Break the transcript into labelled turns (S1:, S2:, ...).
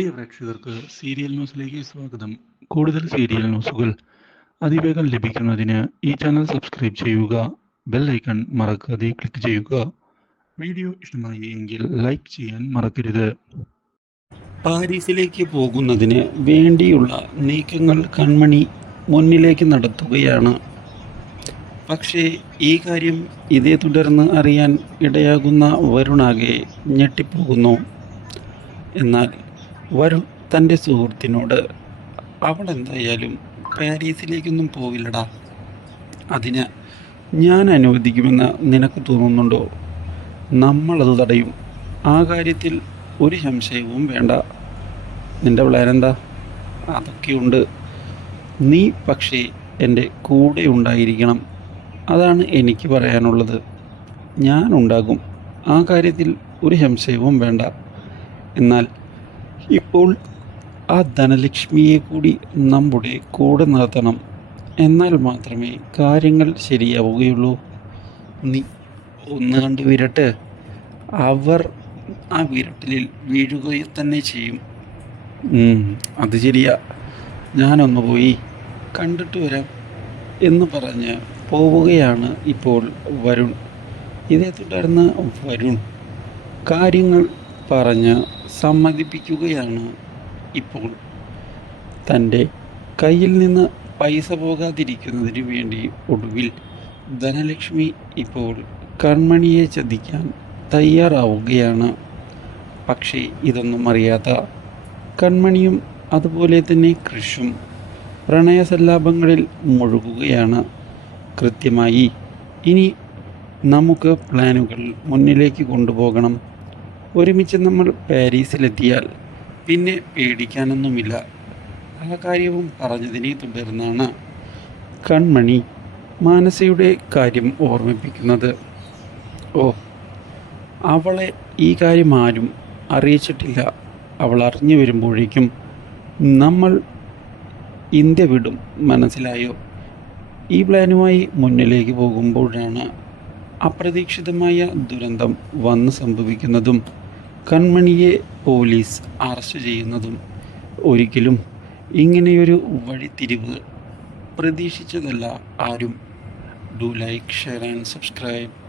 S1: പ്രിയ പ്രേക്ഷകർക്ക് സീരിയൽ ന്യൂസിലേക്ക് സ്വാഗതം. കൂടുതൽ സീരിയൽ ന്യൂസുകൾ അതിവേഗം ലഭിക്കുന്നതിന് ഈ ചാനൽ സബ്സ്ക്രൈബ് ചെയ്യുക ബെൽ ഐക്കൺ മറക്കാതെ ക്ലിക്ക് ചെയ്യുക. വീഡിയോ ഇഷ്ടമായി എങ്കിൽ ലൈക്ക് ചെയ്യാൻ മറക്കരുത്.
S2: പാരീസിലേക്ക് പോകുന്നതിന് വേണ്ടിയുള്ള നീക്കങ്ങൾ കൺമണി മുന്നിലേക്ക് നടത്തുകയാണ്. പക്ഷേ ഈ കാര്യം ഇതേ തുടർന്ന് അറിയാൻ ഇടയാകുന്ന വരുണാകെ ഞെട്ടിപ്പോകുന്നു. എന്നാൽ വരുൺ തന്റെ സുഹൃത്തിനോട് അവൾ എന്തായാലും പാരീസിലേക്കൊന്നും പോവില്ലടാ. അതിന് ഞാൻ അനുവദിക്കുമെന്ന് നിനക്ക് തോന്നുന്നുണ്ടോ? നമ്മളത് തടയും. ആ കാര്യത്തിൽ ഒരു സംശയവും വേണ്ട. നിന്റെ പ്ലാനെന്താ അതൊക്കെയുണ്ട് നീ പക്ഷേ എന്റെ കൂടെ ഉണ്ടായിരിക്കണം. അതാണ് എനിക്ക് പറയാനുള്ളത്. ഞാൻ ഉണ്ടാകും. ആ കാര്യത്തിൽ ഒരു സംശയവും വേണ്ട. എന്നാൽ ഇപ്പോൾ ആ ധനലക്ഷ്മിയെ കൂടി നമ്മുടെ കൂടെ നിർത്തണം എന്നാൽ മാത്രമേ കാര്യങ്ങൾ ശരിയാവുകയുള്ളൂ. നീ ഒന്ന് കണ്ട് വിരട്ട്. അവർ ആ വിരട്ടിലിൽ വീഴുകയും തന്നെ ചെയ്യും. അത് ശരിയാ. ഞാനൊന്ന് പോയി കണ്ടിട്ട് വരാം എന്ന് പറഞ്ഞ് പോവുകയാണ് ഇപ്പോൾ വരുൺ. ഇതേ തുടർന്ന് വരുൺ. കാര്യങ്ങൾ പറഞ്ഞ് സമ്മതിപ്പിക്കുകയാണ് ഇപ്പോൾ. തന്റെ കയ്യിൽ നിന്ന് പൈസ പോകാതിരിക്കുന്നതിന് വേണ്ടി ഒടുവിൽ ധനലക്ഷ്മി ഇപ്പോൾ കൺമണിയെ ചതിക്കാൻ തയ്യാറാവുകയാണ്. പക്ഷേ ഇതൊന്നും അറിയാത്ത കൺമണിയും അതുപോലെ തന്നെ കൃഷും പ്രണയസല്ലാപങ്ങളിൽ മുഴുകുകയാണ്. കൃത്യമായി ഇനി നമുക്ക് പ്ലാനുകൾ മുന്നിലേക്ക് കൊണ്ടുപോകണം. ഒരുമിച്ച് നമ്മൾ പാരീസിലെത്തിയാൽ പിന്നെ പേടിക്കാനൊന്നുമില്ല. ആ കാര്യവും പറഞ്ഞതിനെ തുടർന്നാണ് കൺമണി മാനസയുടെ കാര്യം ഓർമ്മിപ്പിക്കുന്നത്. ഓ അവളെ ഈ കാര്യം ആരും അറിയിച്ചിട്ടില്ല. അവൾ അറിഞ്ഞു വരുമ്പോഴേക്കും നമ്മൾ ഇന്ത്യ വിടും മനസ്സിലായോ? ഈ പ്ലാനുമായി മുന്നിലേക്ക് പോകുമ്പോഴാണ് അപ്രതീക്ഷിതമായ ദുരന്തം വന്ന് സംഭവിക്കുന്നതും കൺമണിയെ പോലീസ് അറസ്റ്റ് ചെയ്യുന്നതും ഒരിക്കലും ഇങ്ങനെയൊരു വഴിത്തിരിവ് പ്രതീക്ഷിച്ചതല്ല ആരും. Do like share and subscribe